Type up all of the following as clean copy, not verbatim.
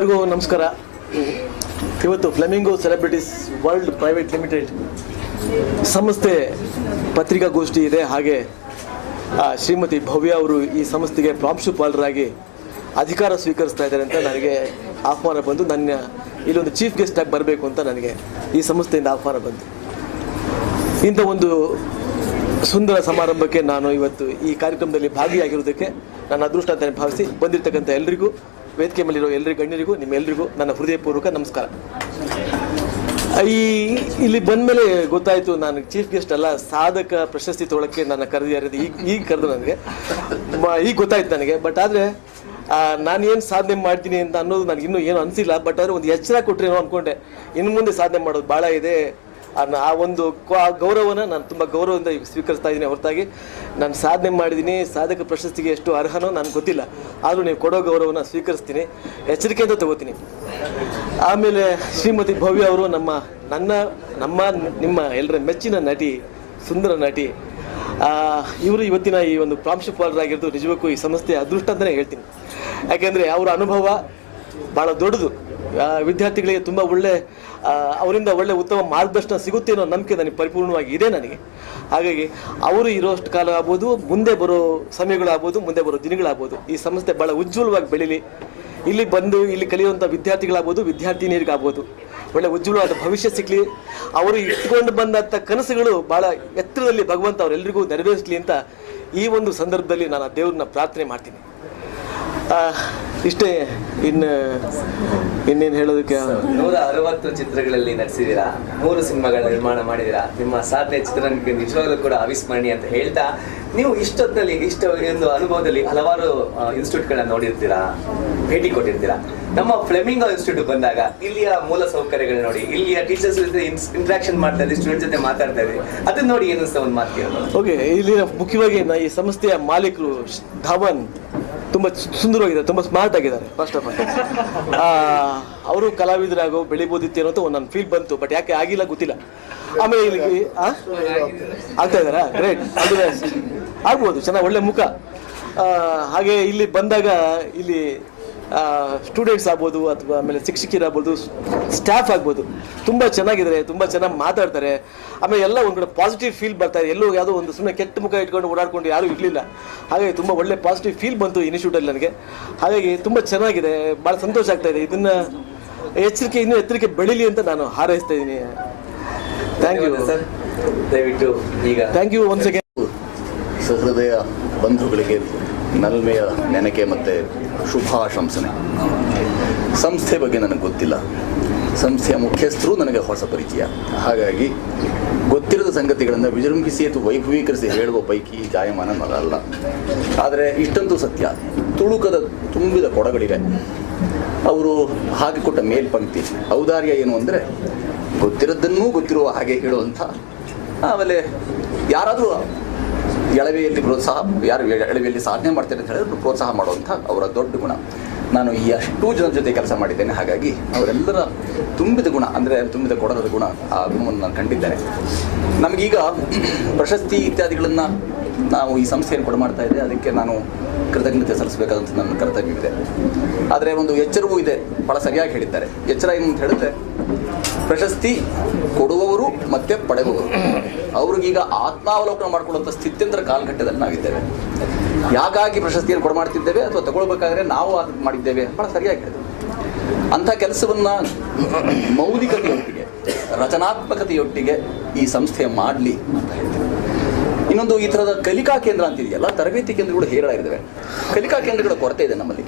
ಎಲ್ಲರಿಗೂ ನಮಸ್ಕಾರ. ಇವತ್ತು flamingo celebrities world private limited ಸಂಸ್ಥೆ ಪತ್ರಿಕಾಗೋಷ್ಠಿ ಇದೆ. ಹಾಗೆ ಶ್ರೀಮತಿ ಭವ್ಯ ಅವರು ಈ ಸಂಸ್ಥೆಗೆ ಪ್ರಾಂಶುಪಾಲರಾಗಿ ಅಧಿಕಾರ ಸ್ವೀಕರಿಸ್ತಾ ಇದ್ದಾರೆ ಅಂತ ನನಗೆ ಆಹ್ವಾನ ಬಂದು ನನ್ನ ಇಲ್ಲೊಂದು ಚೀಫ್ ಗೆಸ್ಟ್ ಆಗಿ ಬರಬೇಕು ಅಂತ ನನಗೆ ಈ ಸಂಸ್ಥೆಯಿಂದ ಆಹ್ವಾನ ಬಂತು. ಇಂಥ ಒಂದು ಸುಂದರ ಸಮಾರಂಭಕ್ಕೆ ನಾನು ಇವತ್ತು ಈ ಕಾರ್ಯಕ್ರಮದಲ್ಲಿ ಭಾಗಿಯಾಗಿರುವುದಕ್ಕೆ ನನ್ನ ಅದೃಷ್ಟ ಅಂತ ಭಾವಿಸಿ ಬಂದಿರತಕ್ಕಂಥ ಎಲ್ಲರಿಗೂ, ವೇದಿಕೆ ಮೇಲಿರೋ ಎಲ್ಲರಿಗೂ, ಗಣ್ಯರಿಗೂ, ನಿಮ್ಮೆಲ್ಲರಿಗೂ ನನ್ನ ಹೃದಯಪೂರ್ವಕ ನಮಸ್ಕಾರ. ಇಲ್ಲಿ ಬಂದ ಮೇಲೆ ಗೊತ್ತಾಯಿತು ನಾನು ಚೀಫ್ ಗೆಸ್ಟ್ ಅಲ್ಲ, ಸಾಧಕ ಪ್ರಶಸ್ತಿ ತೊಗೊಳಕ್ಕೆ ನನ್ನ ಕರೆದಿರೋದು ಈಗ ಕರೆದು ನನಗೆ ಈಗ ಗೊತ್ತಾಯ್ತು ನನಗೆ. ಬಟ್ ಆದರೆ ನಾನು ಏನು ಸಾಧನೆ ಮಾಡ್ತೀನಿ ಅಂತ ಅನ್ನೋದು ನನಗೆ ಇನ್ನೂ ಏನು ಅನಿಸಿಲ್ಲ. ಬಟ್ ಆದರೆ ಒಂದು ಎಚ್ಚರ ಕೊಟ್ಟರೇನೋ ಅಂದ್ಕೊಂಡೆ. ಇನ್ನು ಮುಂದೆ ಸಾಧನೆ ಮಾಡೋದು ಭಾಳ ಇದೆ. ಆ ಒಂದು ಗೌರವನ ನಾನು ತುಂಬ ಗೌರವದಿಂದ ಸ್ವೀಕರಿಸ್ತಾ ಇದ್ದೀನಿ. ಹೊರತಾಗಿ ನಾನು ಸಾಧನೆ ಮಾಡಿದ್ದೀನಿ, ಸಾಧಕ ಪ್ರಶಸ್ತಿಗೆ ಎಷ್ಟು ಅರ್ಹನೋ ನನಗೆ ಗೊತ್ತಿಲ್ಲ. ಆದರೂ ನೀವು ಕೊಡೋ ಗೌರವನ ಸ್ವೀಕರಿಸ್ತೀನಿ, ಎಚ್ಚರಿಕೆಯಿಂದ ತಗೋತೀನಿ. ಆಮೇಲೆ ಶ್ರೀಮತಿ ಭವ್ಯ ಅವರು ನಿಮ್ಮ ಎಲ್ಲರ ಮೆಚ್ಚಿನ ನಟಿ, ಸುಂದರ ನಟಿ. ಇವರು ಇವತ್ತಿನ ಈ ಒಂದು ಪ್ರಾಂಶುಪಾಲರಾಗಿರೋದು ನಿಜಕ್ಕೂ ಈ ಸಂಸ್ಥೆಯ ಅದೃಷ್ಟ ಅಂತಲೇ ಹೇಳ್ತೀನಿ. ಯಾಕೆಂದರೆ ಅವರ ಅನುಭವ ಭಾಳ ದೊಡ್ಡದು. ವಿದ್ಯಾರ್ಥಿಗಳಿಗೆ ತುಂಬ ಅವರಿಂದ ಒಳ್ಳೆ ಉತ್ತಮ ಮಾರ್ಗದರ್ಶನ ಸಿಗುತ್ತೆ ಅನ್ನೋ ನಂಬಿಕೆ ನನಗೆ ಪರಿಪೂರ್ಣವಾಗಿ ಇದೆ ನನಗೆ. ಹಾಗಾಗಿ ಅವರು ಇರೋಷ್ಟು ಕಾಲ ಆಗ್ಬೋದು, ಮುಂದೆ ಬರೋ ಸಮಯಗಳಾಗ್ಬೋದು, ಮುಂದೆ ಬರೋ ದಿನಗಳಾಗ್ಬೋದು, ಈ ಸಂಸ್ಥೆ ಭಾಳ ಉಜ್ವಲವಾಗಿ ಬೆಳೀಲಿ. ಇಲ್ಲಿ ಬಂದು ಇಲ್ಲಿ ಕಲಿಯುವಂಥ ವಿದ್ಯಾರ್ಥಿಗಳಾಗ್ಬೋದು, ವಿದ್ಯಾರ್ಥಿನಿಯರಿಗಾಗ್ಬೋದು ಒಳ್ಳೆ ಉಜ್ವಲವಾದ ಭವಿಷ್ಯ ಸಿಗಲಿ. ಅವರು ಇಟ್ಕೊಂಡು ಬಂದಂಥ ಕನಸುಗಳು ಭಾಳ ಎತ್ತರದಲ್ಲಿ ಭಗವಂತ ಅವರೆಲ್ಲರಿಗೂ ನೆರವೇರಿಸಲಿ ಅಂತ ಈ ಒಂದು ಸಂದರ್ಭದಲ್ಲಿ ನಾನು ಆ ದೇವ್ರನ್ನ ಪ್ರಾರ್ಥನೆ ಮಾಡ್ತೀನಿ. ಇಷ್ಟೇ. ಇನ್ನೇನು ಹೇಳೋದಕ್ಕೆ, 160 ಚಿತ್ರಗಳಲ್ಲಿ ನಟಿಸಿದ್ದೀರಾ, 3 ಸಿನಿಮಾಗಳ ನಿರ್ಮಾಣ ಮಾಡಿದ್ದೀರಾ. ನಿಮ್ಮ ಸಾಧನೆ ಚಿತ್ರರಂಗಕ್ಕೆ ನಿಜವಾಗ್ಲೂ ಕೂಡ ಅವಿಸ್ಮರಣೀಯ ಅಂತ ಹೇಳ್ತಾ, ನೀವು ಇಷ್ಟೊತ್ತಲ್ಲಿ ಒಂದು ಅನುಭವದಲ್ಲಿ ಹಲವಾರು ಇನ್ಸ್ಟಿಟ್ಯೂಟ್ಗಳನ್ನ ನೋಡಿರ್ತೀರಾ, ಭೇಟಿ ಕೊಟ್ಟಿರ್ತೀರಾ. ನಮ್ಮ ಫ್ಲೆಮಿಂಗೋ ಇನ್ಸ್ಟಿಟ್ಯೂಟ್ ಬಂದಾಗ ಇಲ್ಲಿಯ ಮೂಲ ಸೌಕರ್ಯಗಳನ್ನ ನೋಡಿ, ಇಲ್ಲಿಯ ಟೀಚರ್ಸ್ ಜೊತೆ ಇಂಟ್ರಾಕ್ಷನ್ ಮಾಡ್ತಾ ಇದ್ದೀವಿ, ಸ್ಟೂಡೆಂಟ್ ಜೊತೆ ಮಾತಾಡ್ತಾ ಇದ್ದೀವಿ, ಅದನ್ನ ನೋಡಿ ಏನು ಒಂದು ಮಾತು ಕೇಳೋದು. ಓಕೆ, ಇಲ್ಲಿ ಮುಖ್ಯವಾಗಿ ಈ ಸಂಸ್ಥೆಯ ಮಾಲೀಕರು ಧಾವನ್ ತುಂಬ ಸುಂದರವಾಗಿದ್ದಾರೆ, ತುಂಬ ಸ್ಮಾರ್ಟ್ ಆಗಿದ್ದಾರೆ. ಫಸ್ಟ್ ಆಫ್ ಆಲ್ ಅವರು ಕಲಾವಿದರಾಗೋ ಬೆಳಿಬೋದಿತ್ತು ಅನ್ನೋ ನನ್ನ ಫೀಲ್ ಬಂತು. ಬಟ್ ಯಾಕೆ ಆಗಿಲ್ಲ ಗೊತ್ತಿಲ್ಲ. ಆಮೇಲೆ ಇಲ್ಲಿ ಆಗ್ತಾ ಇದ್ದಾರಾ? ಗ್ರೇಟ್, ಅದು ಆಗ್ಬೋದು, ಚೆನ್ನಾಗಿ ಒಳ್ಳೆ ಮುಖ. ಹಾಗೆ ಇಲ್ಲಿ ಬಂದಾಗ ಇಲ್ಲಿ ಸ್ಟೂಡೆಂಟ್ಸ್ ಆಗ್ಬೋದು, ಅಥವಾ ಆಮೇಲೆ ಶಿಕ್ಷಕಿರಾಗ್ಬೋದು, ಸ್ಟಾಫ್ ಆಗ್ಬೋದು, ತುಂಬ ಚೆನ್ನಾಗಿದ್ದಾರೆ, ತುಂಬ ಚೆನ್ನಾಗಿ ಮಾತಾಡ್ತಾರೆ. ಆಮೇಲೆ ಎಲ್ಲ ಒಂದು ಕಡೆ ಪಾಸಿಟಿವ್ ಫೀಲ್ ಬರ್ತಾ ಇದೆ. ಎಲ್ಲೂ ಯಾವುದೋ ಒಂದು ಸುಮ್ಮನೆ ಕೆಟ್ಟ ಮುಖ ಇಟ್ಕೊಂಡು ಓಡಾಡ್ಕೊಂಡು ಯಾರೂ ಇರಲಿಲ್ಲ. ಹಾಗಾಗಿ ತುಂಬ ಒಳ್ಳೆ ಪಾಸಿಟಿವ್ ಫೀಲ್ ಬಂತು ಇನ್ಸ್ಟಿಟ್ಯೂಟಲ್ಲಿ ನನಗೆ. ಹಾಗಾಗಿ ತುಂಬ ಚೆನ್ನಾಗಿದೆ, ಭಾಳ ಸಂತೋಷ ಆಗ್ತಾ ಇದೆ. ಇದನ್ನು ಇನ್ನೂ ಎಚ್ಚರಿಕೆ ಬೆಳೀಲಿ ಅಂತ ನಾನು ಹಾರೈಸ್ತಾ ಇದ್ದೀನಿ. Thank you sir. ದಯವಿಟ್ಟು ಈಗ ಥ್ಯಾಂಕ್ ಯು ಒನ್ಸ್ ಅಗೇನ್. ಸಹೃದಯ ಬಂಧುಗಳಿಗೆ ನಲ್ಮೆಯ ನೆನಕೆ ಮತ್ತು ಶುಭಾಶಂಸನೆ. ಸಂಸ್ಥೆ ಬಗ್ಗೆ ನನಗೆ ಗೊತ್ತಿಲ್ಲ, ಸಂಸ್ಥೆಯ ಮುಖ್ಯಸ್ಥರು ನನಗೆ ಹೊಸ ಪರಿಚಯ. ಹಾಗಾಗಿ ಗೊತ್ತಿರದ ಸಂಗತಿಗಳನ್ನು ವಿಜೃಂಭಿಸಿ ಅಥವಾ ವೈಭವೀಕರಿಸಿ ಹೇಳುವ ಪೈಕಿ ಜಾಯಮಾನ ಅಲ್ಲ. ಆದರೆ ಇಷ್ಟಂತೂ ಸತ್ಯ, ತುಳುಕದ ತುಂಬಿದ ಕೊಡಗಳಿವೆ. ಅವರು ಹಾಗೆ ಕೊಟ್ಟ ಮೇಲ್ಪಂಕ್ತಿ ಔದಾರ್ಯ ಏನು ಅಂದರೆ, ಗೊತ್ತಿರೋದನ್ನೂ ಗೊತ್ತಿರುವ ಹಾಗೆ ಹೇಳುವಂಥ, ಆಮೇಲೆ ಯಾರಾದರೂ ಎಳವೆಯಲ್ಲಿ ಪ್ರೋತ್ಸಾಹ, ಯಾರು ಎಳವೆಯಲ್ಲಿ ಸಾಧನೆ ಮಾಡ್ತಾರೆ ಅಂತ ಹೇಳಿದ್ರೆ ಪ್ರೋತ್ಸಾಹ ಮಾಡುವಂಥ ಅವರ ದೊಡ್ಡ ಗುಣ. ನಾನು ಎಷ್ಟು ಜನರ ಜೊತೆ ಕೆಲಸ ಮಾಡಿದ್ದೇನೆ, ಹಾಗಾಗಿ ಅವರೆಲ್ಲರ ತುಂಬಿದ ಗುಣ ಅಂದರೆ ತುಂಬಿದ ಕೊಡದ ಗುಣ, ಆ ಗುಣವನ್ನು ನಾನು ಕಂಡಿದ್ದೇನೆ. ನಮಗೀಗ ಪ್ರಶಸ್ತಿ ಇತ್ಯಾದಿಗಳನ್ನು ನಾವು ಈ ಸಂಸ್ಥೆಯನ್ನು ಕೊಡಮಾಡ್ತಾ ಇದೆ, ಅದಕ್ಕೆ ನಾನು ಕೃತಜ್ಞತೆ ಸಲ್ಲಿಸಬೇಕಾದಂಥ ನನ್ನ ಕರ್ತವ್ಯವಿದೆ. ಆದರೆ ಒಂದು ಎಚ್ಚರವೂ ಇದೆ, ಭಾಳ ಸರಿಯಾಗಿ ಹೇಳಿದ್ದಾರೆ. ಎಚ್ಚರ ಏನು ಅಂತ ಹೇಳಿದ್ರೆ, ಪ್ರಶಸ್ತಿ ಕೊಡುವವರು ಮತ್ತು ಪಡೆಯುವವರು ಅವ್ರಿಗೀಗ ಆತ್ಮಾವಲೋಕನ ಮಾಡಿಕೊಳ್ಳುವಂಥ ಸ್ಥಿತ್ಯಂತರ ಕಾಲಘಟ್ಟದಲ್ಲಿ ನಾವಿದ್ದೇವೆ. ಯಾಕಾಗಿ ಪ್ರಶಸ್ತಿಯನ್ನು ಕೊಡಮಾಡ್ತಿದ್ದೇವೆ ಅಥವಾ ತಗೊಳ್ಬೇಕಾದ್ರೆ ನಾವು ಅದನ್ನು ಮಾಡಿದ್ದೇವೆ, ಭಾಳ ಸರಿಯಾಗಿ ಹೇಳಿದೆ. ಅಂಥ ಕೆಲಸವನ್ನು ಮೌಲಿಕತೆಯೊಟ್ಟಿಗೆ, ರಚನಾತ್ಮಕತೆಯೊಟ್ಟಿಗೆ ಈ ಸಂಸ್ಥೆ ಮಾಡಲಿ ಅಂತ ಹೇಳ್ತೀವಿ. ಇನ್ನೊಂದು, ಈ ಥರದ ಕಲಿಕಾ ಕೇಂದ್ರ ಅಂತಿದೆಯಲ್ಲ, ತರಬೇತಿ ಕೇಂದ್ರಗಳು ಹೇರಳಾಗಿದ್ದಾವೆ. ಕಲಿಕಾ ಕೇಂದ್ರಗಳ ಕೊರತೆ ಇದೆ ನಮ್ಮಲ್ಲಿ.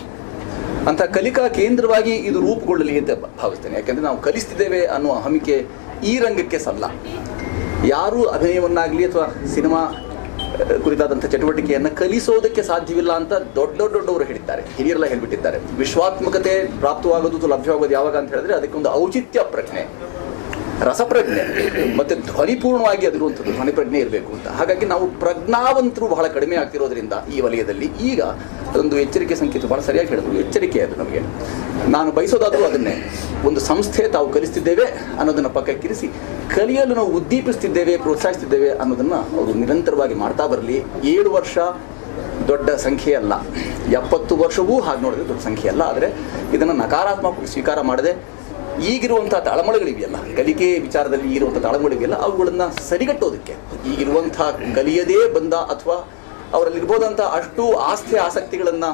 ಅಂಥ ಕಲಿಕಾ ಕೇಂದ್ರವಾಗಿ ಇದು ರೂಪುಗೊಳ್ಳಲಿ ಅಂತ ಭಾವಿಸ್ತೇನೆ. ಯಾಕೆಂದರೆ ನಾವು ಕಲಿಸ್ತಿದ್ದೇವೆ ಅನ್ನುವ ಹಮಿಕೆ ಈ ರಂಗಕ್ಕೆ ಸಲ್ಲ. ಯಾರೂ ಅಭಿನಯವನ್ನಾಗಲಿ ಅಥವಾ ಸಿನಿಮಾ ಕುರಿತಾದಂಥ ಚಟುವಟಿಕೆಯನ್ನು ಕಲಿಸೋದಕ್ಕೆ ಸಾಧ್ಯವಿಲ್ಲ ಅಂತ ದೊಡ್ಡವರು ಹೇಳಿದ್ದಾರೆ, ಹಿರಿಯರೆಲ್ಲ ಹೇಳಿಬಿಟ್ಟಿದ್ದಾರೆ. ವಿಶ್ವಾತ್ಮಕತೆ ಪ್ರಾಪ್ತವಾಗೋದು ಅಥವಾ ಲಭ್ಯವಾಗೋದು ಯಾವಾಗ ಅಂತ ಹೇಳಿದ್ರೆ, ಅದಕ್ಕೊಂದು ಔಚಿತ್ಯ ಪ್ರಜ್ಞೆ, ರಸಪ್ರಜ್ಞೆ ಮತ್ತು ಧ್ವನಿಪೂರ್ಣವಾಗಿ ಅದಿರುವಂಥದ್ದು ಧ್ವನಿ ಪ್ರಜ್ಞೆ ಇರಬೇಕು ಅಂತ. ಹಾಗಾಗಿ ನಾವು ಪ್ರಜ್ಞಾವಂತರು ಬಹಳ ಕಡಿಮೆ ಆಗ್ತಿರೋದ್ರಿಂದ ಈ ವಲಯದಲ್ಲಿ ಈಗ ಅದೊಂದು ಎಚ್ಚರಿಕೆ ಸಂಕೇತ, ಭಾಳ ಸರಿಯಾಗಿ ಹೇಳಿದ್ರು, ಎಚ್ಚರಿಕೆ ಅದು ನಮಗೆ. ನಾನು ಬಯಸೋದಾದರೂ ಅದನ್ನೇ, ಒಂದು ಸಂಸ್ಥೆ ತಾವು ಕಲಿಸ್ತಿದ್ದೇವೆ ಅನ್ನೋದನ್ನು ಪಕ್ಕಕ್ಕಿರಿಸಿ ಕಲಿಯಲು ನಾವು ಉದ್ದೀಪಿಸ್ತಿದ್ದೇವೆ, ಪ್ರೋತ್ಸಾಹಿಸ್ತಿದ್ದೇವೆ ಅನ್ನೋದನ್ನು ಅವರು ನಿರಂತರವಾಗಿ ಮಾಡ್ತಾ ಬರಲಿ. 7 ವರ್ಷ ದೊಡ್ಡ ಸಂಖ್ಯೆ ಅಲ್ಲ, 70 ವರ್ಷವೂ ಹಾಗೆ ನೋಡಿದ್ರೆ ದೊಡ್ಡ ಸಂಖ್ಯೆ ಅಲ್ಲ. ಆದರೆ ಇದನ್ನು ನಕಾರಾತ್ಮಕವಾಗಿ ಸ್ವೀಕಾರ ಮಾಡದೆ ಈಗಿರುವಂಥ ತಳಮಳಗಳಿವೆಯಲ್ಲ, ಕಲಿಕೆ ವಿಚಾರದಲ್ಲಿ ಇರುವಂಥ ತಳಮಳಿವೆಯಲ್ಲ, ಅವುಗಳನ್ನು ಸರಿಗಟ್ಟೋದಕ್ಕೆ ಈಗಿರುವಂಥ ಕಲಿಯದೇ ಬಂದ ಅಥವಾ ಅವರಲ್ಲಿರ್ಬೋದಂಥ ಅಷ್ಟು ಆಸ್ತಿ ಆಸಕ್ತಿಗಳನ್ನು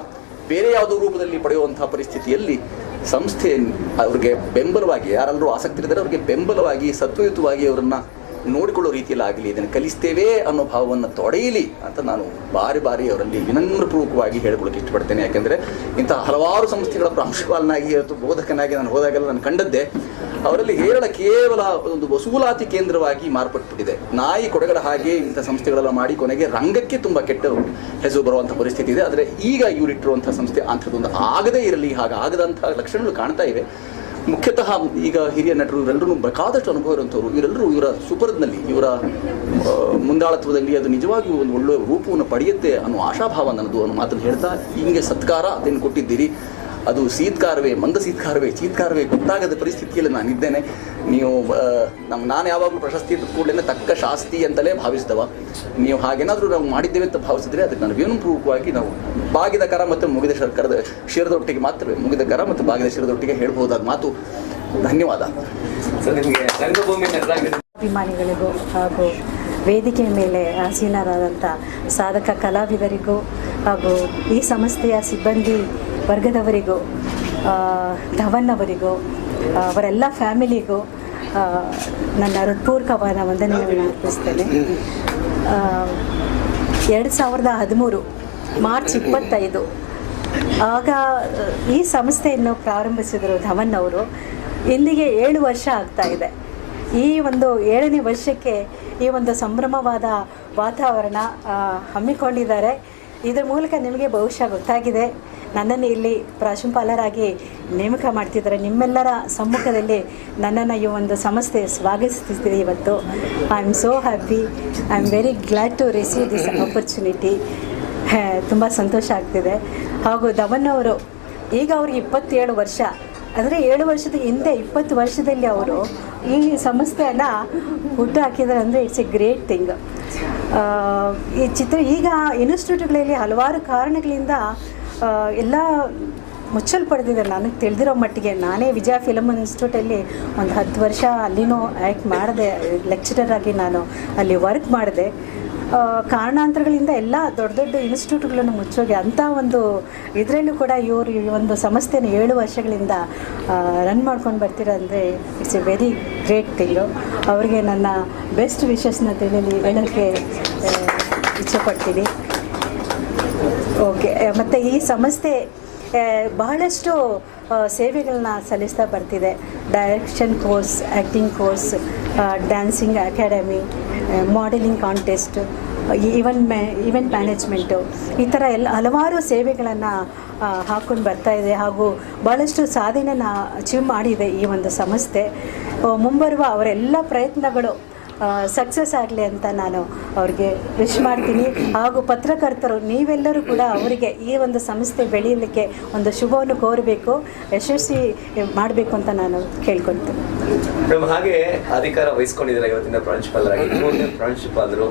ಬೇರೆ ಯಾವುದೋ ರೂಪದಲ್ಲಿ ಪಡೆಯುವಂಥ ಪರಿಸ್ಥಿತಿಯಲ್ಲಿ ಸಂಸ್ಥೆ ಅವ್ರಿಗೆ ಬೆಂಬಲವಾಗಿ, ಯಾರೆಲ್ಲರೂ ಆಸಕ್ತಿ ಇದ್ದಾರೆ ಅವ್ರಿಗೆ ಬೆಂಬಲವಾಗಿ ಸತ್ವಯುತವಾಗಿ ಅವರನ್ನು ನೋಡಿಕೊಳ್ಳೋ ರೀತಿಯಲ್ಲಿ ಆಗಲಿ, ಇದನ್ನು ಕಲಿಸ್ತೇವೆ ಅನ್ನೋ ಭಾವವನ್ನು ತೊಡೆಯಲಿ ಅಂತ ನಾನು ಬಾರಿ ಬಾರಿ ಅವರಲ್ಲಿ ವಿನಮ್ರಪೂರ್ವಕವಾಗಿ ಹೇಳ್ಕೊಳ್ಳೋಕೆ ಇಷ್ಟಪಡ್ತೇನೆ. ಯಾಕೆಂದರೆ ಇಂಥ ಹಲವಾರು ಸಂಸ್ಥೆಗಳ ಪ್ರಾಂಶುಪಾಲನಾಗಿ ಅಥವಾ ಬೋಧಕನಾಗಿ ನಾನು ಹೋದಾಗೆಲ್ಲ ನಾನು ಕಂಡದ್ದೇ ಅವರಲ್ಲಿ ಹೇರಳ ಕೇವಲ ಒಂದು ವಸೂಲಾತಿ ಕೇಂದ್ರವಾಗಿ ಮಾರ್ಪಟ್ಟುಬಿಟ್ಟಿದೆ. ನಾಯಿ ಕೊಡೆಗಳ ಹಾಗೆ ಇಂಥ ಸಂಸ್ಥೆಗಳೆಲ್ಲ ಮಾಡಿ ಕೊನೆಗೆ ರಂಗಕ್ಕೆ ತುಂಬ ಕೆಟ್ಟ ಹೆಸರು ಬರುವಂಥ ಪರಿಸ್ಥಿತಿ ಇದೆ. ಆದರೆ ಈಗ ಇವರಿಟ್ಟಿರುವಂಥ ಸಂಸ್ಥೆ ಅಂಥದ್ದೊಂದು ಆಗದೇ ಇರಲಿ, ಹಾಗಾಗದಂಥ ಲಕ್ಷಣಗಳು ಕಾಣ್ತಾ ಇವೆ. ಮುಖ್ಯತಃ ಈಗ ಹಿರಿಯ ನಟರು ಇವರೆಲ್ಲರೂ ಬೇಕಾದಷ್ಟು ಅನುಭವ ಇರುವಂಥವ್ರು, ಇವರೆಲ್ಲರೂ ಇವರ ಸುಪರದ್ನಲ್ಲಿ, ಇವರ ಮುಂದಾಳತ್ವದಲ್ಲಿ ಅದು ನಿಜವಾಗಿಯೂ ಒಂದು ಒಳ್ಳೆಯ ರೂಪವನ್ನು ಪಡೆಯುತ್ತೆ ಅನ್ನೋ ಆಶಾಭಾವ ನನ್ನದು ಅನ್ನೋ ಮಾತನ್ನು ಹೇಳ್ತಾ, ಹಿಂಗೆ ಸತ್ಕಾರ ಅದನ್ನು ಕೊಟ್ಟಿದ್ದೀರಿ, ಅದು ಶೀತ್ಕಾರವೇ ಮಂದ ಚೀತ್ಕಾರವೇ ಗೊತ್ತಾಗದ ಪರಿಸ್ಥಿತಿಯಲ್ಲಿ ನಾನಿದ್ದೇನೆ. ನೀವು ನಾನು ಯಾವಾಗಲೂ ಪ್ರಶಸ್ತಿ ಕೂಡಲೇ ತಕ್ಕ ಶಾಸ್ತಿ ಅಂತಲೇ ಭಾವಿಸಿದವ. ನೀವು ಹಾಗೇನಾದರೂ ನಾವು ಮಾಡಿದ್ದೇವೆ ಅಂತ ಭಾವಿಸಿದ್ರೆ ಅದಕ್ಕೆ ನಾನು ವಿನಮ್ರಪೂರ್ವಕವಾಗಿ ನಾವು ಬಾಗಿದ ಕರ ಮತ್ತು ಮುಗಿದ ಶಿರದೊಟ್ಟಿಗೆ ಮಾತ್ರವೇ, ಮುಗಿದ ಕರ ಮತ್ತು ಬಾಗಿದ ಶಿರದೊಟ್ಟಿಗೆ ಹೇಳ್ಬಹುದಾದ ಮಾತು. ಧನ್ಯವಾದ. ಅಭಿಮಾನಿಗಳಿಗೂ ಹಾಗೂ ವೇದಿಕೆ ಮೇಲೆ ಆಸೀನರಾದಂಥ ಸಾಧಕ ಕಲಾವಿದರಿಗೂ ಹಾಗೂ ಈ ಸಂಸ್ಥೆಯ ಸಿಬ್ಬಂದಿ ವರ್ಗದವರಿಗೂ, ಧವನ್ ಅವರಿಗೂ, ಅವರೆಲ್ಲ ಫ್ಯಾಮಿಲಿಗೂ ನನ್ನ ಹೃತ್ಪೂರ್ವಕವಾದ ವಂದನೆಗಳನ್ನು ಅರ್ಪಿಸ್ತೇನೆ. 2013 ಮಾರ್ಚ್ 25 ಆಗ ಈ ಸಂಸ್ಥೆಯನ್ನು ಪ್ರಾರಂಭಿಸಿದರು ಧವನ್ ಅವರು. ಇಂದಿಗೆ 7 ವರ್ಷ ಆಗ್ತಾ ಇದೆ. ಈ ಒಂದು 7ನೇ ವರ್ಷಕ್ಕೆ ಈ ಒಂದು ಸಂಭ್ರಮವಾದ ವಾತಾವರಣ ಹಮ್ಮಿಕೊಂಡಿದ್ದಾರೆ. ಇದರ ಮೂಲಕ ನಿಮಗೆ ಬಹುಶಃ ಗೊತ್ತಾಗಿದೆ, ನನ್ನನ್ನು ಇಲ್ಲಿ ಪ್ರಾಂಶುಪಾಲರಾಗಿ ನೇಮಕ ಮಾಡ್ತಿದ್ದಾರೆ. ನಿಮ್ಮೆಲ್ಲರ ಸಮ್ಮುಖದಲ್ಲಿ ನನ್ನನ್ನು ಈ ಒಂದು ಸಂಸ್ಥೆ ಸ್ವಾಗತಿಸ್ತಿದೆ ಇವತ್ತು. I am so happy, I am very glad to receive this opportunity. ತುಂಬ ಸಂತೋಷ ಆಗ್ತಿದೆ. ಹಾಗೂ ಧವನ್ ಅವರು ಈಗ ಅವ್ರಿಗೆ 27 ವರ್ಷ, ಅಂದರೆ 7 ವರ್ಷದ ಹಿಂದೆ 20 ವರ್ಷದಲ್ಲಿ ಅವರು ಈ ಸಂಸ್ಥೆಯನ್ನು ಹುಟ್ಟು ಹಾಕಿದ್ದಾರೆ. ಅಂದರೆ ಇಟ್ಸ್ ಎ ಗ್ರೇಟ್ ಥಿಂಗ್. ಈ ಈಗ ಇನ್ಸ್ಟಿಟ್ಯೂಟ್ಗಳಲ್ಲಿ ಹಲವಾರು ಕಾರಣಗಳಿಂದ ಎಲ್ಲ ಮುಚ್ಚಲ್ಪಡ್ತಿದೆ. ನನಗೆ ತಿಳಿದಿರೋ ಮಟ್ಟಿಗೆ ನಾನೇ ವಿಜಯ ಫಿಲಮ್ ಇನ್ಸ್ಟಿಟ್ಯೂಟಲ್ಲಿ ಒಂದು 10 ವರ್ಷ ಅಲ್ಲಿನೂ ಆ್ಯಕ್ಟ್ ಮಾಡಿದೆ, ಲೆಕ್ಚರರ್ ಆಗಿ ನಾನು ಅಲ್ಲಿ ವರ್ಕ್ ಮಾಡಿದೆ. ಕಾರಣಾಂತರಗಳಿಂದ ಎಲ್ಲ ದೊಡ್ಡ ದೊಡ್ಡ ಇನ್ಸ್ಟಿಟ್ಯೂಟ್ಗಳನ್ನು ಮುಚ್ಚೋಗಿ ಅಂಥ ಒಂದು ಇದರಲ್ಲೂ ಕೂಡ ಇವರು ಈ ಒಂದು ಸಂಸ್ಥೆನ 7 ವರ್ಷಗಳಿಂದ ರನ್ ಮಾಡ್ಕೊಂಡು ಬರ್ತೀರ ಅಂದರೆ it's A very great thing. ಅವರಿಗೆ ನನ್ನ ಬೆಸ್ಟ್ ವಿಶಸ್ನ ಹೇಳೋಕ್ಕೆ ಇಚ್ಛೆಪಡ್ತೀನಿ. ಓಕೆ. ಮತ್ತು ಈ ಸಂಸ್ಥೆ ಬಹಳಷ್ಟು ಸೇವೆಗಳನ್ನ ಸಲ್ಲಿಸ್ತಾ ಬರ್ತಿದೆ. Direction course, acting course, dancing academy, modelling contest, event management, ಈ ಥರ ಹಲವಾರು ಸೇವೆಗಳನ್ನು ಹಾಕ್ಕೊಂಡು ಬರ್ತಾಯಿದೆ. ಹಾಗೂ ಭಾಳಷ್ಟು ಸಾಧನೆಯನ್ನು ಅಚೀವ್ ಮಾಡಿದೆ ಈ ಒಂದು ಸಂಸ್ಥೆ. ಮುಂಬರುವ ಅವರೆಲ್ಲ ಪ್ರಯತ್ನಗಳು ಸಕ್ಸಸ್ ಆಗಲಿ ಅಂತ ನಾನು ಅವ್ರಿಗೆ ವಿಶ್ ಮಾಡ್ತೀನಿ. ಹಾಗೂ ಪತ್ರಕರ್ತರು ನೀವೆಲ್ಲರೂ ಕೂಡ ಅವರಿಗೆ ಈ ಒಂದು ಸಂಸ್ಥೆ ಬೆಳೆಯಲಿಕ್ಕೆ ಒಂದು ಶುಭವನ್ನು ಕೋರಬೇಕು, ಯಶಸ್ವಿ ಮಾಡಬೇಕು ಅಂತ ನಾನು ಕೇಳ್ಕೊಳ್ತೀನಿ. ಹಾಗೆ ಅಧಿಕಾರ ವಹಿಸ್ಕೊಂಡಿದ್ದೀರಾ ಇವತ್ತಿನ ಪ್ರಾಂಶುಪಾಲರಾಗಿ. ಪ್ರಾಂಶುಪಾಲರು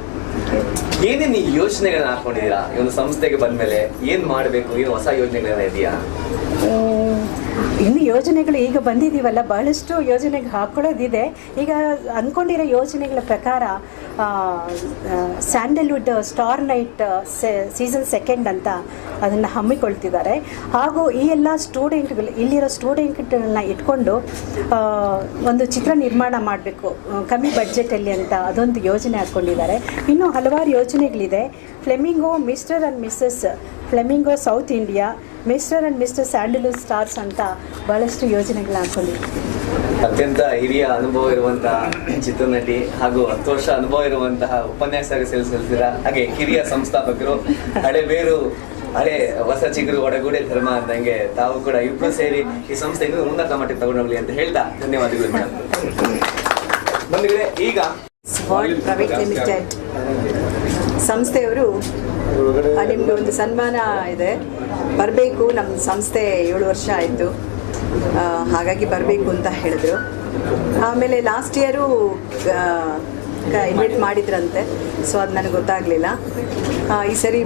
ಏನೇನು ಯೋಜನೆಗಳನ್ನ ಹಾಕೊಂಡಿದ್ದೀರಾ ಈ ಒಂದು ಸಂಸ್ಥೆಗೆ ಬಂದಮೇಲೆ? ಏನು ಮಾಡಬೇಕು, ಏನು ಹೊಸ ಯೋಜನೆಗಳನ್ನ ಇದೆಯಾ? ಇನ್ನು ಯೋಜನೆಗಳು ಈಗ ಬಂದಿದ್ದೀವಲ್ಲ, ಭಾಳಷ್ಟು ಯೋಜನೆಗೆ ಹಾಕ್ಕೊಳ್ಳೋದಿದೆ. ಈಗ ಅಂದ್ಕೊಂಡಿರೋ ಯೋಜನೆಗಳ ಪ್ರಕಾರ ಸ್ಯಾಂಡಲ್ವುಡ್ ಸ್ಟಾರ್ ನೈಟ್ ಸೀಸನ್ 2 ಅಂತ ಅದನ್ನು ಹಮ್ಮಿಕೊಳ್ತಿದ್ದಾರೆ. ಹಾಗೂ ಈ ಎಲ್ಲ ಸ್ಟೂಡೆಂಟ್ಗಳು, ಇಲ್ಲಿರೋ ಸ್ಟೂಡೆಂಟ್ಗಳನ್ನ ಇಟ್ಕೊಂಡು ಒಂದು ಚಿತ್ರ ನಿರ್ಮಾಣ ಮಾಡಬೇಕು ಕಮ್ಮಿ ಬಡ್ಜೆಟಲ್ಲಿ ಅಂತ ಅದೊಂದು ಯೋಜನೆ ಹಾಕ್ಕೊಂಡಿದ್ದಾರೆ. ಇನ್ನೂ ಹಲವಾರು ಯೋಜನೆಗಳಿದೆ. Flamingo mister and missus Flamingo south India, mister and mister sandalwood stars ಅಂತ ಭಾಳಷ್ಟು ಯೋಜನೆಗಳನ್ನ ಹಾಕ್ಕೊಂಡಿದ್ದೀವಿ. ಅತ್ಯಂತ ಹಿರಿಯ ಅನುಭವ ಇರುವಂತಹ ಚಿತ್ರನಟಿ ಹಾಗೂ 10 ವರ್ಷ ಅನುಭವ ಇರುವಂತಹ ಉಪನ್ಯಾಸಕ ಸಲ್ಲಿಸಿದ್ದೀರಾ. ಹಾಗೆ ಹಿರಿಯ ಸಂಸ್ಥಾಪಕರು, ಹಳೆ ಹೊಸ ಚಿಗುರು ಒಡಗೂಡೆ ಧರ್ಮ ಅಂದಂಗೆ ತಾವು ಕೂಡ ಇಬ್ಬರು ಸೇರಿ ಈ ಸಂಸ್ಥೆ ಇನ್ನೂ ಉನ್ನತ ಮಟ್ಟಕ್ಕೆ ತಗೊಂಡೋಗ್ಲಿ ಅಂತ ಹೇಳ್ತಾ ಧನ್ಯವಾದಗಳು ಮೇಡಮ್. ಬಂದಿದೆ ಈಗ ವರ್ಲ್ಡ್ ಪ್ರೈವೇಟ್ ಲಿಮಿಟೆಡ್ ಸಂಸ್ಥೆಯವರು ನಿಮಗೆ ಒಂದು ಸನ್ಮಾನ ಇದೆ, ಬರಬೇಕು. ನಮ್ಮ ಸಂಸ್ಥೆ 7 ವರ್ಷ ಆಯಿತು, ಹಾಗಾಗಿ ಬರಬೇಕು ಅಂತ ಹೇಳಿದ್ರು. ಆಮೇಲೆ ಲಾಸ್ಟ್ ಇಯರು ಇನ್ವೈಟ್ ಮಾಡಿದ್ರಂತೆ, ಸೊ ಅದು ನನಗೆ ಗೊತ್ತಾಗಲಿಲ್ಲ. ಈ ಸರಿ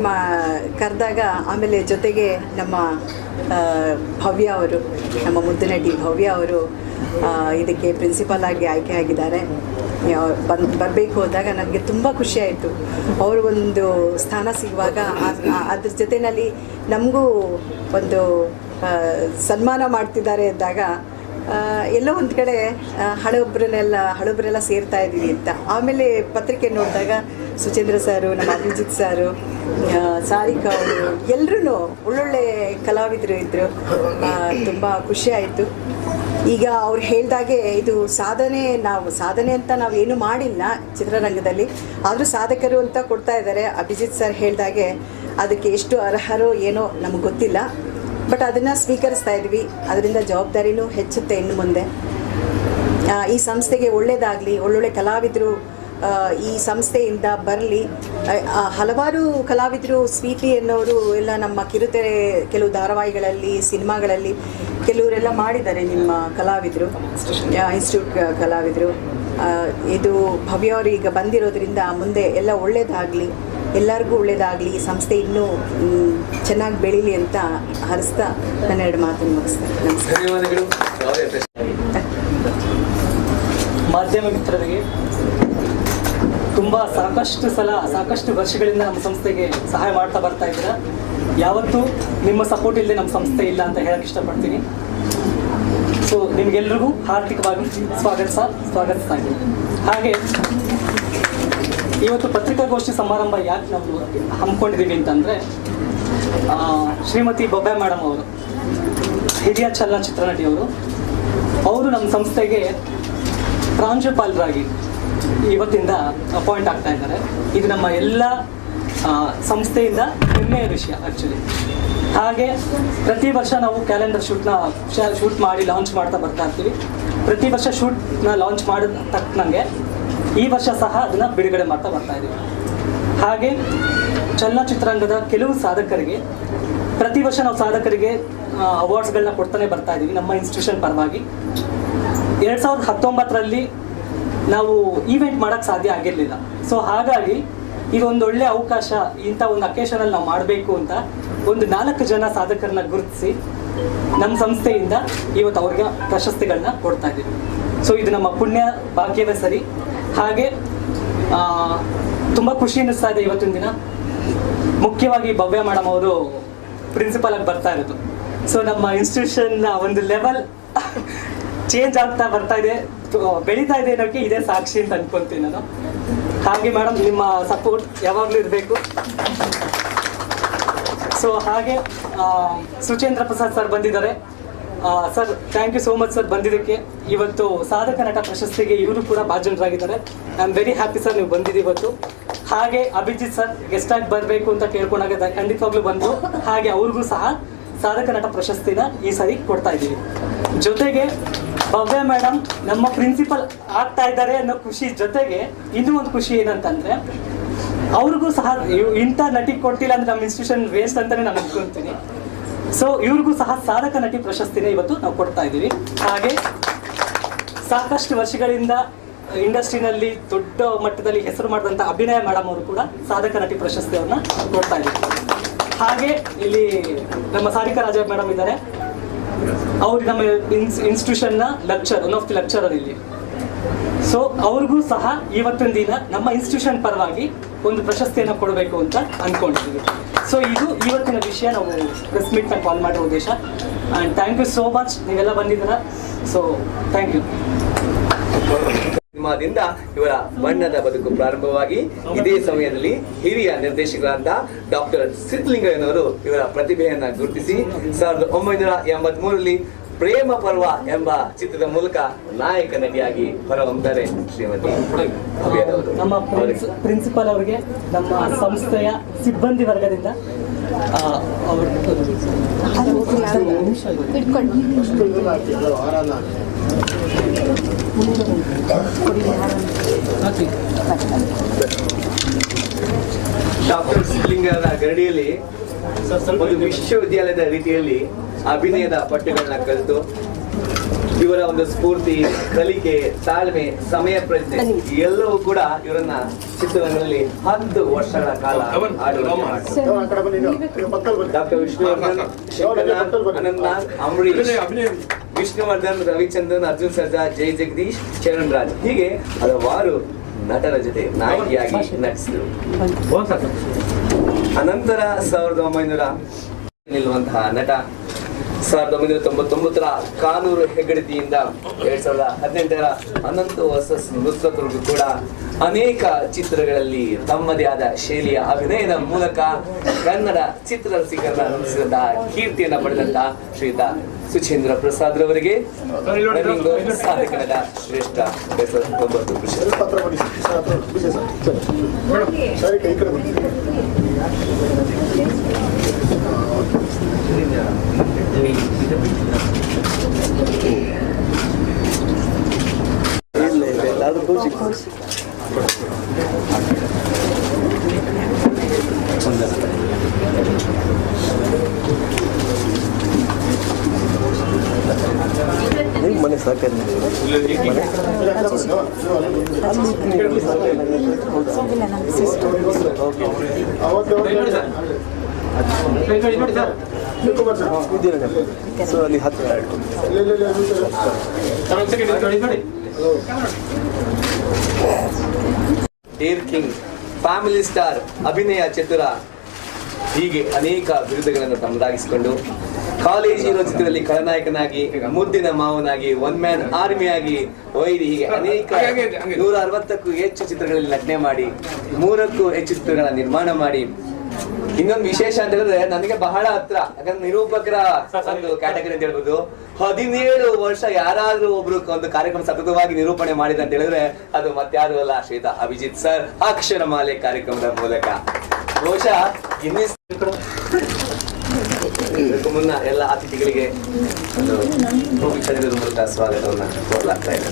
ಕರೆದಾಗ ಆಮೇಲೆ ಜೊತೆಗೆ ನಮ್ಮ ಭವ್ಯ ಅವರು, ನಮ್ಮ ಮುದ್ದು ನಟಿ ಭವ್ಯ ಅವರು ಇದಕ್ಕೆ ಪ್ರಿನ್ಸಿಪಾಲ್ ಆಗಿ ಆಯ್ಕೆ ಆಗಿದ್ದಾರೆ. ಬರಬೇಕು ಹೋದಾಗ ನನಗೆ ತುಂಬ ಖುಷಿಯಾಯಿತು. ಅವರು ಒಂದು ಸ್ಥಾನ ಸಿಗುವಾಗ ಅದ್ರ ಜೊತೆಯಲ್ಲಿ ನಮಗೂ ಒಂದು ಸನ್ಮಾನ ಮಾಡ್ತಿದ್ದಾರೆ ಅಂದಾಗ ಎಲ್ಲೋ ಒಂದು ಕಡೆ ಹಳೊಬ್ಬರೆಲ್ಲ ಸೇರ್ತಾ ಇದ್ದೀವಿ ಅಂತ. ಆಮೇಲೆ ಪತ್ರಿಕೆ ನೋಡಿದಾಗ ಸುಚೇಂದ್ರ ಸಾರು, ನಮ್ಮ ಅಭಿಜಿತ್ ಸಾರು, ಸಾರಿಕಾ ಅವರು ಎಲ್ಲರೂ ಒಳ್ಳೊಳ್ಳೆ ಕಲಾವಿದರು ಇದ್ದರು. ತುಂಬ ಖುಷಿಯಾಯಿತು. ಈಗ ಅವ್ರು ಹೇಳಿದಾಗೆ ಇದು ಸಾಧನೆ ಅಂತ ನಾವು ಏನೂ ಮಾಡಿಲ್ಲ ಚಿತ್ರರಂಗದಲ್ಲಿ, ಆದರೂ ಸಾಧಕರು ಅಂತ ಕೊಡ್ತಾ ಇದ್ದಾರೆ. ಅಭಿಜಿತ್ ಸರ್ ಹೇಳಿದಾಗೆ ಅದಕ್ಕೆ ಎಷ್ಟು ಅರ್ಹರೋ ಏನೋ ನಮಗೆ ಗೊತ್ತಿಲ್ಲ, ಬಟ್ ಅದನ್ನು ಸ್ವೀಕರಿಸ್ತಾ ಇದ್ವಿ. ಅದರಿಂದ ಜವಾಬ್ದಾರಿನೂ ಹೆಚ್ಚುತ್ತೆ ಇನ್ನು ಮುಂದೆ. ಈ ಸಂಸ್ಥೆಗೆ ಒಳ್ಳೆಯದಾಗಲಿ, ಒಳ್ಳೊಳ್ಳೆ ಕಲಾವಿದರು ಈ ಸಂಸ್ಥೆಯಿಂದ ಬರಲಿ. ಹಲವಾರು ಕಲಾವಿದರು, ಸ್ವೀಟಿ ಅನ್ನೋರು ಎಲ್ಲ ನಮ್ಮ ಕಿರುತೆರೆ ಕೆಲವು ಧಾರಾವಾಹಿಗಳಲ್ಲಿ, ಸಿನಿಮಾಗಳಲ್ಲಿ ಕೆಲವರೆಲ್ಲ ಮಾಡಿದ್ದಾರೆ ನಿಮ್ಮ ಕಲಾವಿದರು, ಇನ್ಸ್ಟಿಟ್ಯೂಟ್ ಕಲಾವಿದರು. ಇದು ಭವ್ಯ ಅವರು ಈಗ ಬಂದಿರೋದ್ರಿಂದ ಮುಂದೆ ಎಲ್ಲ ಒಳ್ಳೆಯದಾಗಲಿ, ಎಲ್ಲರಿಗೂ ಒಳ್ಳೆಯದಾಗಲಿ, ಈ ಸಂಸ್ಥೆ ಇನ್ನೂ ಚೆನ್ನಾಗಿ ಬೆಳೀಲಿ ಅಂತ ಹರಿಸ್ತಾ ನನ್ನ 2 ಮಾತನ್ನು ಮುಗಿಸ್ತೇನೆ. ನಮಸ್ಕಾರ. ಧನ್ಯವಾದಗಳು. ಮಾಧ್ಯಮ ಮಿತ್ರರಿಗೆ ತುಂಬ ಸಾಕಷ್ಟು ವರ್ಷಗಳಿಂದ ನಮ್ಮ ಸಂಸ್ಥೆಗೆ ಸಹಾಯ ಮಾಡ್ತಾ ಬರ್ತಾ ಇದ್ದೀರಾ. ಯಾವತ್ತೂ ನಿಮ್ಮ ಸಪೋರ್ಟ್ ಇಲ್ಲದೆ ನಮ್ಮ ಸಂಸ್ಥೆ ಇಲ್ಲ ಅಂತ ಹೇಳಕ್ಕೆ ಇಷ್ಟಪಡ್ತೀನಿ. ಸೊ ನಿಮಗೆಲ್ರಿಗೂ ಹಾರ್ದಿಕವಾಗಿ ಸ್ವಾಗತಿಸ್ತಾ ಇದ್ದೀನಿ. ಹಾಗೆ ಇವತ್ತು ಪತ್ರಿಕಾಗೋಷ್ಠಿ ಸಮಾರಂಭ ಯಾಕೆ ನಾವು ಹಮ್ಮಿಕೊಂಡಿದ್ದೀವಿ ಅಂತಂದರೆ, ಶ್ರೀಮತಿ ಭವ್ಯ ಮೇಡಮ್ ಅವರು, ಹಿರಿಯ ಚಲನಚಿತ್ರ ನಟಿಯವರು, ಅವರು ನಮ್ಮ ಸಂಸ್ಥೆಗೆ ಪ್ರಾಂಶುಪಾಲರಾಗಿ ಇವತ್ತಿಂದ ಅಪಾಯಿಂಟ್ ಆಗ್ತಾ ಇದ್ದಾರೆ. ಇದು ನಮ್ಮ ಎಲ್ಲ ಸಂಸ್ಥೆಯಿಂದ ಹೆಮ್ಮೆಯ ವಿಷಯ ಆ್ಯಕ್ಚುಲಿ. ಹಾಗೆ ಪ್ರತಿ ವರ್ಷ ನಾವು ಕ್ಯಾಲೆಂಡರ್ ಶೂಟ್ ಮಾಡಿ ಲಾಂಚ್ ಮಾಡ್ತಾ ಬರ್ತಾ ಇರ್ತೀವಿ. ಪ್ರತಿ ವರ್ಷ ಶೂಟ್ನ ಲಾಂಚ್ ಮಾಡಿದ ತಕ್ಕನಂಗೆ ಈ ವರ್ಷ ಸಹ ಅದನ್ನು ಬಿಡುಗಡೆ ಮಾಡ್ತಾ ಬರ್ತಾ ಇದ್ದೀವಿ. ಹಾಗೆ ಚಲನಚಿತ್ರರಂಗದ ಕೆಲವು ಸಾಧಕರಿಗೆ ಪ್ರತಿ ವರ್ಷ ನಾವು ಸಾಧಕರಿಗೆ ಅವಾರ್ಡ್ಸ್ಗಳನ್ನ ಕೊಡ್ತಾನೆ ಬರ್ತಾ ಇದ್ದೀವಿ ನಮ್ಮ ಇನ್ಸ್ಟಿಟ್ಯೂಷನ್ ಪರವಾಗಿ. 2019ರಲ್ಲಿ ನಾವು ಈವೆಂಟ್ ಮಾಡೋಕ್ಕೆ ಸಾಧ್ಯ ಆಗಿರಲಿಲ್ಲ. ಸೊ ಹಾಗಾಗಿ ಇದೊಂದು ಒಳ್ಳೆ ಅವಕಾಶ, ಇಂಥ ಒಂದು ಅಕೇಶನಲ್ಲಿ ನಾವು ಮಾಡಬೇಕು ಅಂತ ಒಂದು 4 ಜನ ಸಾಧಕರನ್ನ ಗುರುತಿಸಿ ನಮ್ಮ ಸಂಸ್ಥೆಯಿಂದ ಇವತ್ತು ಅವ್ರಿಗೆ ಪ್ರಶಸ್ತಿಗಳನ್ನ ಕೊಡ್ತಾ ಇದ್ದೀವಿ. ಸೊ ಇದು ನಮ್ಮ ಪುಣ್ಯ ಭಾಗ್ಯವೇ ಸರಿ. ಹಾಗೆ ತುಂಬ ಖುಷಿ ಅನ್ನಿಸ್ತಾ ಇದೆ ಇವತ್ತಿನ ದಿನ. ಮುಖ್ಯವಾಗಿ ಭವ್ಯ ಮೇಡಮ್ ಅವರು ಪ್ರಿನ್ಸಿಪಲ್ ಆಗಿ ಬರ್ತಾ ಇರೋದು. ಸೊ ನಮ್ಮ ಇನ್ಸ್ಟಿಟ್ಯೂಷನ್ನ ಒಂದು ಲೆವೆಲ್ ಚೇಂಜ್ ಆಗ್ತಾ ಬರ್ತಾ ಇದೆ, ಬೆಳೀತಾ ಇದೆ ಅನ್ನೋಕ್ಕೆ ಇದೇ ಸಾಕ್ಷಿ ಅಂತ ಅನ್ಕೊಂತೀನಿ ನಾನು. ಹಾಗೆ ಮೇಡಮ್ ನಿಮ್ಮ ಸಪೋರ್ಟ್ ಯಾವಾಗಲೂ ಇರಬೇಕು. ಸೊ ಹಾಗೆ ಸುಚೇಂದ್ರ ಪ್ರಸಾದ್ ಸರ್ ಬಂದಿದ್ದಾರೆ. Sir thank you so much sir ಬಂದಿದ್ದಕ್ಕೆ. ಇವತ್ತು ಸಾಧಕ ನಟ ಪ್ರಶಸ್ತಿಗೆ ಇವರು ಕೂಡ ಭಾಜನರಾಗಿದ್ದಾರೆ. I am very happy sir ನೀವು ಬಂದಿದ್ದು ಇವತ್ತು. ಹಾಗೆ ಅಭಿಜಿತ್ ಸರ್ ಗೆಸ್ಟ್ ಆಗಿ ಬರಬೇಕು ಅಂತ ಕೇಳ್ಕೊಂಡಾಗ ಖಂಡಿತವಾಗ್ಲೂ ಬಂದರು. ಹಾಗೆ ಅವ್ರಿಗೂ ಸಹ ಸಾಧಕ ನಟ ಪ್ರಶಸ್ತಿನ ಈ ಸಾರಿ ಕೊಡ್ತಾ ಇದ್ದೀವಿ. ಜೊತೆಗೆ ಭವ್ಯ ಮೇಡಮ್ ನಮ್ಮ ಪ್ರಿನ್ಸಿಪಲ್ ಆಗ್ತಾ ಇದ್ದಾರೆ ಅನ್ನೋ ಖುಷಿ ಜೊತೆಗೆ ಇನ್ನೂ ಒಂದು ಖುಷಿ ಏನಂತಂದರೆ, ಅವ್ರಿಗೂ ಸಹ ಇಂಥ ನಟಿ ಕೊಟ್ಟಿಲ್ಲ ಅಂದರೆ ನಮ್ಮ ಇನ್ಸ್ಟಿಟ್ಯೂಷನ್ ವೇಸ್ಟ್ ಅಂತಲೇ ನಾನು ಅನ್ಕೊಂತೀನಿ. ಸೊ ಇವ್ರಿಗೂ ಸಹ ಸಾಧಕ ನಟಿ ಪ್ರಶಸ್ತಿನ ಇವತ್ತು ನಾವು ಕೊಡ್ತಾ ಇದ್ದೀವಿ. ಹಾಗೆ ಸಾಕಷ್ಟು ವರ್ಷಗಳಿಂದ ಇಂಡಸ್ಟ್ರಿನಲ್ಲಿ ದೊಡ್ಡ ಮಟ್ಟದಲ್ಲಿ ಹೆಸರು ಮಾಡಿದಂಥ ಅಭಿನಯ ಮೇಡಮ್ ಅವರು ಕೂಡ ಸಾಧಕ ನಟಿ ಪ್ರಶಸ್ತಿಯವ್ರನ್ನ ಕೊಡ್ತಾ ಇದ್ದೀವಿ. ಹಾಗೆ ಇಲ್ಲಿ ನಮ್ಮ ಸಾರಿಕಾ ರಾಜ ಮೇಡಮ್ ಇದ್ದಾರೆ. ಅವ್ರು ನಮ್ಮ ಇನ್ಸ್ಟಿಟ್ಯೂಷನ್ನ ಒನ್ ಆಫ್ ದಿ ಲೆಕ್ಚರರ್ ಇಲ್ಲಿ. ಸೊ ಅವ್ರಿಗೂ ಸಹ ಇವತ್ತಿನ ದಿನ ನಮ್ಮ ಇನ್ಸ್ಟಿಟ್ಯೂಷನ್ ಪರವಾಗಿ ಒಂದು ಪ್ರಶಸ್ತಿಯನ್ನು ಕೊಡಬೇಕು ಅಂತ ಅಂದ್ಕೊಂಡಿದ್ದೀವಿ. ಸೊ ಇದು ಇವತ್ತಿನ ವಿಷಯ, ನಾವು ಪ್ರೆಸ್ ಮೀಟ್ನ ಕಾಲ್ ಮಾಡಿರೋ ಉದ್ದೇಶ. And thank you so much, ನೀವೆಲ್ಲ ಬಂದಿದ್ದೀರಾ. So thank you. ಸಿನಿಮಾದಿಂದ ಇವರ ಬಣ್ಣದ ಬದುಕು ಪ್ರಾರಂಭವಾಗಿ ಇದೇ ಸಮಯದಲ್ಲಿ ಹಿರಿಯ ನಿರ್ದೇಶಕರಾದ ಡಾಕ್ಟರ್ ಸಿದ್ಧಲಿಂಗಯ್ಯನವರು ಇವರ ಪ್ರತಿಭೆಯನ್ನ ಗುರುತಿಸಿ 1983ರಲ್ಲಿ ಪ್ರೇಮ ಪರ್ವ ಎಂಬ ಚಿತ್ರದ ಮೂಲಕ ನಾಯಕ ನಟಿಯಾಗಿ ಹೊರಹೊಮ್ಮಿದ್ದಾರೆ ಶ್ರೀಮತಿ ಭವ್ಯರವರು. ನಮ್ಮ ಪ್ರಿನ್ಸಿಪಲ್ ಅವರಿಗೆ ನಮ್ಮ ಸಂಸ್ಥೆಯ ಸಿಬ್ಬಂದಿ ವರ್ಗದಿಂದ ಡಾಕ್ಟರ್ ಸಿದ್ಧಲಿಂಗರ ಗರಡಿಯಲ್ಲಿ ಒಂದು ವಿಶ್ವವಿದ್ಯಾಲಯದ ರೀತಿಯಲ್ಲಿ ಅಭಿನಯದ ಪಟ್ಟುಗಳನ್ನ ಕಲಿತು ಇವರ ಒಂದು ಸ್ಫೂರ್ತಿ, ಕಲಿಕೆ, ತಾಳ್ಮೆ, ಸಮಯ ಪ್ರಜ್ಞೆ ಎಲ್ಲವೂ ಕೂಡ ಇವರನ್ನ ಚಿತ್ರರಂಗದಲ್ಲಿ 10 ವರ್ಷಗಳ ಕಾಲ ಡಾಕ್ಟರ್ ವಿಷ್ಣುವರ್ಧನ್, ಶಂಕರನಾಥ್, ಅನಂತನಾಗ್, ಅಂಬರೀಶ್, ವಿಷ್ಣುವರ್ಧನ್, ರವಿಚಂದ್ರನ್, ಅರ್ಜುನ್ ಸರ್ಜಾ, ಜೈ ಜಗದೀಶ್, ಚರಣ್ ರಾಜ್ ಹೀಗೆ ಹಲವಾರು ನಟರ ಜೊತೆ ನಾಯಕಿಯಾಗಿ ನಟಿಸಿದರು. ಅನಂತರ 1900 ನಿಲ್ಲುವಂತಹ ನಟ 1999 ಕಾನೂರು ಹೆಗ್ಗಡತಿಯಿಂದ 2018 ಅನಂತ ವರ್ಸಸ್ ನುಸ್ರತ್ವರೆಗೂ ಕೂಡ ಅನೇಕ ಚಿತ್ರಗಳಲ್ಲಿ ತಮ್ಮದೇ ಆದ ಶೈಲಿಯ ಅಭಿನಯದ ಮೂಲಕ ಕನ್ನಡ ಚಿತ್ರರಸಿಕರನ್ನ ರೂಪಿಸಿದಂತಹ ಕೀರ್ತಿಯನ್ನ ಪಡೆದಂತಹ ಶ್ರೀಯುತ ಸುಚೇಂದ್ರ ಪ್ರಸಾದ್ ರವರಿಗೆ ಸಾಧಕ ನಟ ಶ್ರೇಷ್ಠ 2019 ಇಲ್ಲ ಅದು ಕೌಶಿಕ್. ನಿಮ್ಮ ಮನೆ ಸಾಕಾಗಿ ಸೊ ಅಲ್ಲಿ ಹತ್ತಿರ ಏರ್ ಕಿಂಗ್, ಫ್ಯಾಮಿಲಿ ಸ್ಟಾರ್, ಅಭಿನಯ ಚತುರ ಹೀಗೆ ಅನೇಕ ಬಿರುದುಗಳನ್ನು ತಮ್ಮದಾಗಿಸಿಕೊಂಡು ಕಾಲೇಜ್ ಇರೋ ಚಿತ್ರದಲ್ಲಿ ಖಳನಾಯಕನಾಗಿ, ಮುದ್ದಿನ ಮಾವನಾಗಿ, ಒನ್ ಮ್ಯಾನ್ ಆರ್ಮಿಯಾಗಿ, ವೈರಿ ಹೀಗೆ ಅನೇಕ 160ಕ್ಕೂ ಹೆಚ್ಚು ಚಿತ್ರಗಳಲ್ಲಿ ನಟನೆ ಮಾಡಿ 3ಕ್ಕೂ ಹೆಚ್ಚು ಚಿತ್ರಗಳ ನಿರ್ಮಾಣ ಮಾಡಿ ಇನ್ನೊಂದು ವಿಶೇಷ ಅಂತ ಹೇಳಿದ್ರೆ ನನಗೆ ಬಹಳ ಹತ್ರ, ಯಾಕಂದ್ರೆ ನಿರೂಪಕರ ಒಂದು ಕ್ಯಾಟಗರಿ ಅಂತ ಹೇಳ್ಬೋದು. 17 ವರ್ಷ ಯಾರಾದ್ರೂ ಒಬ್ರು ಒಂದು ಕಾರ್ಯಕ್ರಮ ಸತತವಾಗಿ ನಿರೂಪಣೆ ಮಾಡಿದ ಅಂತ ಹೇಳಿದ್ರೆ ಅದು ಮತ್ಯಾರು ಅಲ್ಲ, ಶ್ರೀಯುತ ಅಭಿಜಿತ್ ಸರ್ ಅಕ್ಷರಮಾಲೆ ಕಾರ್ಯಕ್ರಮದ ಮೂಲಕ. ಬಹುಶಃ ಗಿನ್ನಿಸ್ ಮುನ್ನ ಎಲ್ಲ ಅತಿಥಿಗಳಿಗೆ ಒಂದು ಕ್ಷಣದ ಮೂಲಕ ಸ್ವಾಗತವನ್ನ ಕೋರಲಾಗ್ತಾ ಇದೆ.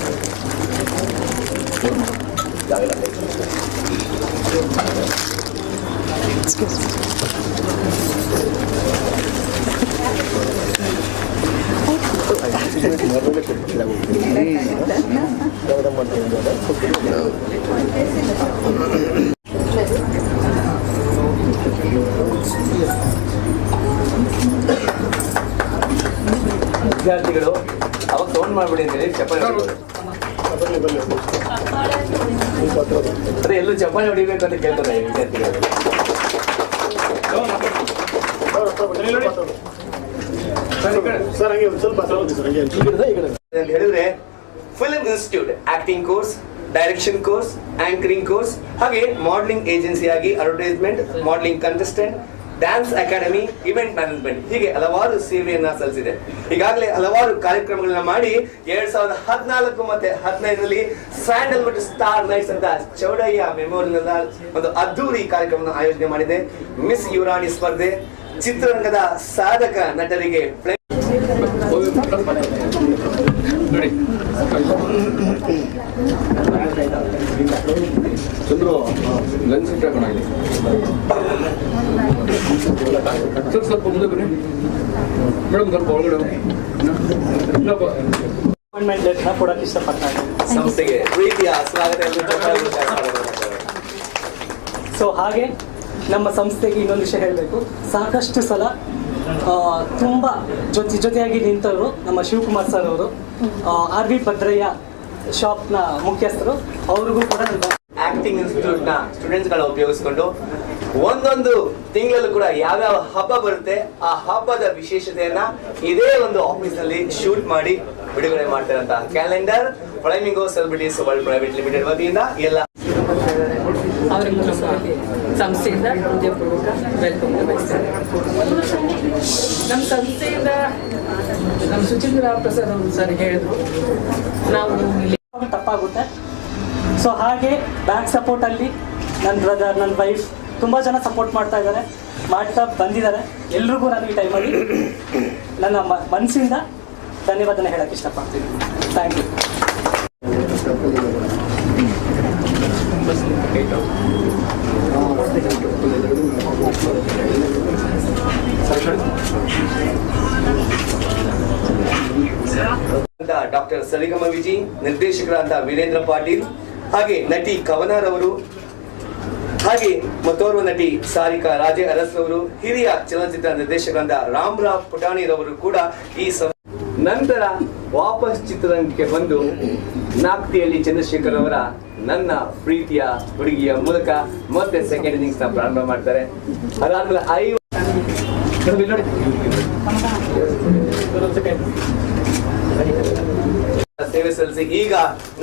ವಿದ್ಯಾರ್ಥಿಗಳು ಅವಾಗ ಸೌಂಡ್ ಮಾಡ್ಬಿಡಿ ಅಂತ ಹೇಳಿ ಚಪ್ಪಾಳೆ ಹೊಡಿಬೋದು. ಅದೇ ಎಲ್ಲೂ ಚಪ್ಪಾಳೆ ಹೊಡಿಬೇಕು ಅಂತ ಕೇಳ್ತಾರೆ ವಿದ್ಯಾರ್ಥಿಗಳು. ಅಂತ ಹೇಳಿದ್ರೆ film institute acting course, direction course, anchoring course, ಹಾಗೆ ಮಾಡಲಿಂಗ್ ಏಜೆನ್ಸಿಯಾಗಿ advertisement, modelling contestant, dance academy, event management ಹೀಗೆ ಹಲವಾರು ಸೇವೆಯನ್ನ ಸಲ್ಲಿಸಿದೆ. ಈಗಾಗಲೇ ಹಲವಾರು ಕಾರ್ಯಕ್ರಮಗಳನ್ನ ಮಾಡಿ 2014 ಮತ್ತೆ 2015ರಲ್ಲಿ ಸ್ಯಾಂಡಲ್ವುಡ್ ಸ್ಟಾರ್ ನೈಟ್ಸ್ ಅಂತ ಚೌಡಯ್ಯ ಮೆಮೋರಿಯಲ್ ಒಂದು ಅದ್ದೂರಿ ಕಾರ್ಯಕ್ರಮವನ್ನು ಆಯೋಜನೆ ಮಾಡಿದೆ. ಮಿಸ್ ಯುರಾನಿ ಸ್ಪರ್ಧೆ, ಚಿತ್ರರಂಗದ ಸಾಧಕ ನಟರಿಗೆ ಚಂದ್ರು ಲಂಚ್ ಇಟ್ಟಾಗಿ ಸ್ವಲ್ಪ ಮುಂದೆ ಬನ್ನಿ ಮೇಡಮ್, ಸ್ವಲ್ಪ ಒಳಗಡೆ ಅಪಾಯಿಂಟ್ಮೆಂಟ್ ಲೆಟರ್ನ ಕೊಡೋಕೆ ಇಷ್ಟಪಡ್ತಾರೆ. ಸಂಸ್ಥೆಗೆ ಪ್ರೀತಿಯ ಸ್ವಾಗತ. ಸೊ ಹಾಗೆ ನಮ್ಮ ಸಂಸ್ಥೆಗೆ ಇನ್ನೊಂದು ವಿಷಯ ಹೇಳಬೇಕು. ಸಾಕಷ್ಟು ಸಲ ತುಂಬ ಜೊತೆಯಾಗಿ ನಿಂತವರು ನಮ್ಮ ಶಿವಕುಮಾರ್ ಸರ್ ಅವರು, RV ಭದ್ರಯ್ಯ ಶಾಪ್ನ ಮುಖ್ಯಸ್ಥರು, ಅವ್ರಿಗೂ ಕೂಡ ಆಕ್ಟಿಂಗ್ ಇನ್ಸ್ಟಿಟ್ಯೂಟ್ ನ ಸ್ಟೂಡೆಂಟ್ಸ್ ಗಳ ಉಪಯೋಗಿಸಿಕೊಂಡು ಒಂದೊಂದು ತಿಂಗಳಲ್ಲೂ ಕೂಡ ಯಾವ್ಯಾವ ಹಬ್ಬ ಬರುತ್ತೆ ಆ ಹಬ್ಬದ ವಿಶೇಷತೆಯನ್ನ ಇದೇ ಒಂದು ಆಫೀಸ್ ನಲ್ಲಿ ಶೂಟ್ ಮಾಡಿ ಬಿಡುಗಡೆ ಮಾಡ್ತಾರಂತ calendar Flamingo celebrities world private limited ವತಿಯಿಂದ ಎಲ್ಲ ಅವರಿಗೆ ಸಂಸ್ಥೆಯಿಂದ ಹೃದಯಪೂರ್ವಕ ವೆಲ್ಕಮ್ ಬಯಸ್ತಾರೆ. ನಮ್ಮ ಸಂಸ್ಥೆಯಿಂದ ನಮ್ಮ ಸುಚೇಂದ್ರ ಪ್ರಸಾದ್ ಅವರು ಸರ್ ಹೇಳಿದ್ರು ನಾವು ತಪ್ಪಾಗುತ್ತೆ. ಸೊ ಹಾಗೆ ಬ್ಯಾಕ್ ಸಪೋರ್ಟಲ್ಲಿ ನನ್ನ ಬ್ರದರ್, ನನ್ನ ವೈಫ್ ತುಂಬ ಜನ ಸಪೋರ್ಟ್ ಮಾಡ್ತಾ ಬಂದಿದ್ದಾರೆ. ಎಲ್ರಿಗೂ ನಾನು ಈ ಟೈಮಲ್ಲಿ ನನ್ನ ಮನಸ್ಸಿಂದ ಧನ್ಯವಾದನ ಹೇಳಕ್ಕೆ ಇಷ್ಟಪಡ್ತೀನಿ. Thank you. ಡಾಕ್ಟರ್ ಸರಿಗಮ ವಿಜಿ, ನಿರ್ದೇಶಕರಾದ ವೀರೇಂದ್ರ ಪಾಟೀಲ್, ಹಾಗೆ ನಟಿ ಕವನಾರ್ ಅವರು, ಹಾಗೆ ಮತ್ತೋರ್ವ ನಟಿ ಸಾರಿಕಾ ರಾಜೆ ಅರಸ್ ಅವರು, ಹಿರಿಯ ಚಲನಚಿತ್ರ ನಿರ್ದೇಶಕರಾದ ರಾಮರಾವ್ ಪುಟಾಣಿರವರು ಕೂಡ ಈ ನಂತರ ವಾಪಸ್ ಚಿತ್ರರಂಗಕ್ಕೆ ಬಂದು ನಾಕ್ತಿಯಲ್ಲಿ ಚಂದ್ರಶೇಖರ್ ಅವರ ನನ್ನ ಪ್ರೀತಿಯ ಹುಡುಗಿಯ ಮೂಲಕ ಮತ್ತೆ ಸೆಕೆಂಡ್ ಇನ್ನಿಂಗ್ಸ್ ನ ಪ್ರಾರಂಭ ಮಾಡ್ತಾರೆ. ಅದಾದ್ಮೇಲೆ ಸೇವೆ ಸಲ್ಲಿಸಿ ಈಗ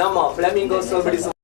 ನಮ್ಮ ಫ್ಲೆಮಿಂಗೋಸ್ ಬಿಡಿಸುವ